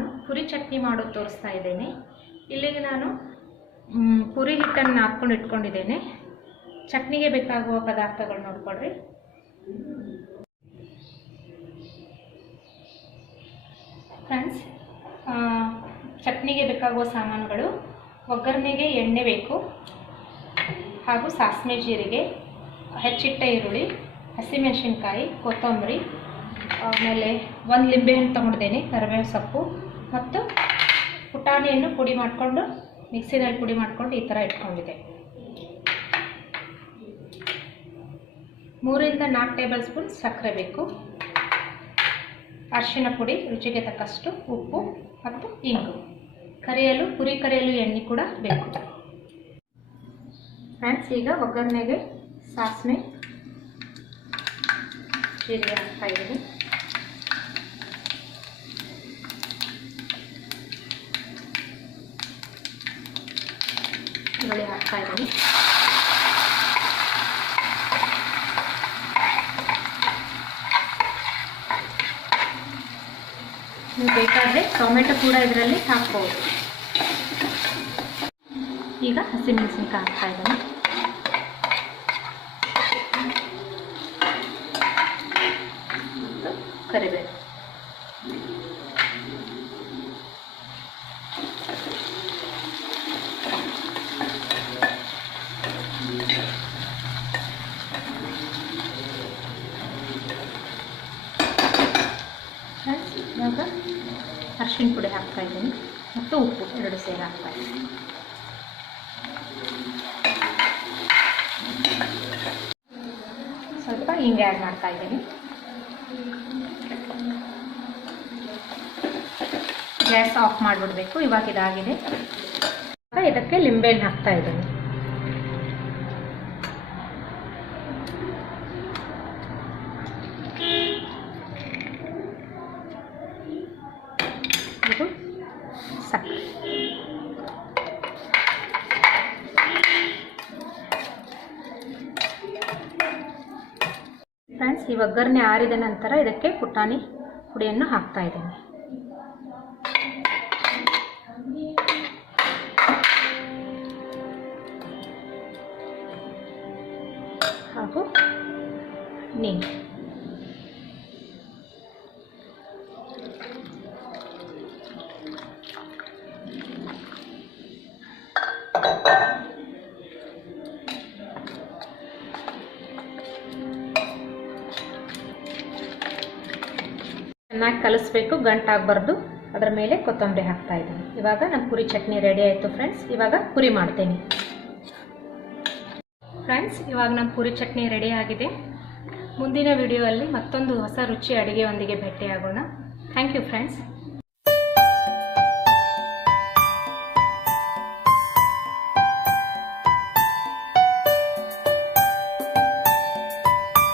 ನಾನು ಪುರಿ ಚಟ್ನಿ ಮಾಡೋದು ತೋರಿಸ್ತಾ ಇದ್ದೇನೆ. ಇಲ್ಲಿಗೆ ನಾನು ಪುರಿ ಹಿಟ್ಟನ್ನು ಹಾಕ್ಕೊಂಡು ಇಟ್ಕೊಂಡಿದ್ದೇನೆ. ಚಟ್ನಿಗೆ ಬೇಕಾಗುವ ಪದಾರ್ಥಗಳು ನೋಡ್ಕೊಳ್ರಿ. ಫ್ರೆಂಡ್ಸ್, ಚಟ್ನಿಗೆ ಬೇಕಾಗುವ ಸಾಮಾನುಗಳು: ಒಗ್ಗರಣೆಗೆ ಎಣ್ಣೆ ಬೇಕು, ಹಾಗೂ ಸಾಸಿವೆ ಜೀರಿಗೆ, ಹೆಚ್ಚಿಟ್ಟ ಈರುಳ್ಳಿ, ಹಸಿಮೆಣಸಿನ್ಕಾಯಿ, ಕೊತ್ತಂಬರಿ, ಆಮೇಲೆ ಒಂದು ಲಿಂಬೆಹಣ್ಣು ತೊಗೊಂಡಿದ್ದೇನೆ, ಕರಿಬೇವು ಸೊಪ್ಪು ಮತ್ತು ಪುಟಾಣಿಯನ್ನು ಪುಡಿ ಮಾಡಿಕೊಂಡು ಮಿಕ್ಸಿನಲ್ಲಿ ಪುಡಿ ಮಾಡಿಕೊಂಡು ಈ ಥರ ಇಟ್ಕೊಂಡಿದ್ದೆ. 3 ರಿಂದ 4 ಟೇಬಲ್ ಸ್ಪೂನ್ ಸಕ್ಕರೆ ಬೇಕು, ಅರಿಶಿಣ ಪುಡಿ ರುಚಿಗೆ ತಕ್ಕಷ್ಟು, ಉಪ್ಪು ಮತ್ತು ಇಂಗು, ಪುರಿ ಕರಿಯಲು ಎಣ್ಣೆ ಕೂಡ ಬೇಕು. ಫ್ರೆಂಡ್ಸ್, ಈಗ ಒಗ್ಗರಣೆಗೆ ಸಾಸಿವೆ ಜೀರಿಗೆ ಹಾಕ್ತಾ ಇದ್ದೀನಿ. ಈರುಳ್ಳಿ ಹಾಕ್ತಾ ಇದ್ದೀನಿ. ನೀವು ಬೇಕಾದರೆ ಟೊಮೆಟೊ ಕೂಡ ಇದರಲ್ಲಿ ಹಾಕ್ಬೋದು. ಈಗ ಹಸಿಮೆಣಸಿನ್ಕಾಯಿ ಹಾಕ್ತಾ ಇದ್ದೀನಿ. ಕರಿಬೇವು. ಇವಾಗ ಅರಿಶಿಣ ಪುಡಿ ಹಾಕ್ತಾ ಇದ್ದೀನಿ ಮತ್ತು ಉಪ್ಪು 2 ಸೇರಿ ಹಾಕ್ತಾ ಇದ್ದೀನಿ. ಸ್ವಲ್ಪ ಹಿಂಗೆ ಆ್ಯಡ್ ಮಾಡ್ತಾ ಇದ್ದೀನಿ. ಗ್ಯಾಸ್ ಆಫ್ ಮಾಡಿಬಿಡಬೇಕು. ಇವಾಗ ಇದಾಗಿದೆ. ಇದಕ್ಕೆ ಲಿಂಬೆಹಣ್ಣು ಹಾಕ್ತಾ ಇದ್ದೀನಿ. ಇದು ಸಕ್ಕರೆ. ಫ್ರೆಂಡ್ಸ್, ಈ ಒಗ್ಗರಣೆ ಆರಿದ ನಂತರ ಇದಕ್ಕೆ ಪುಟಾಣಿ ಪುಡಿಯನ್ನು ಹಾಕ್ತಾ ಇದ್ದೀನಿ. ಹಾಗೂ ನೀರು. ಚೆನ್ನಾಗಿ ಕಲಿಸ್ಬೇಕು, ಗಂಟಾಗಬಾರ್ದು. ಅದರ ಮೇಲೆ ಕೊತ್ತಂಬರಿ ಹಾಕ್ತಾ ಇದ್ದೀನಿ. ಇವಾಗ ನಮ್ಮ ಪುರಿ ಚಟ್ನಿ ರೆಡಿ ಆಯಿತು ಫ್ರೆಂಡ್ಸ್. ಇವಾಗ ಪುರಿ ಮಾಡ್ತೇನೆ. ಫ್ರೆಂಡ್ಸ್, ಇವಾಗ ನಮ್ಮ ಪುರಿ ಚಟ್ನಿ ರೆಡಿ ಆಗಿದೆ. ಮುಂದಿನ ವಿಡಿಯೋದಲ್ಲಿ ಮತ್ತೊಂದು ಹೊಸ ರುಚಿ ಅಡುಗೆಯೊಂದಿಗೆ ಭೇಟಿಯಾಗೋಣ. Thank you friends.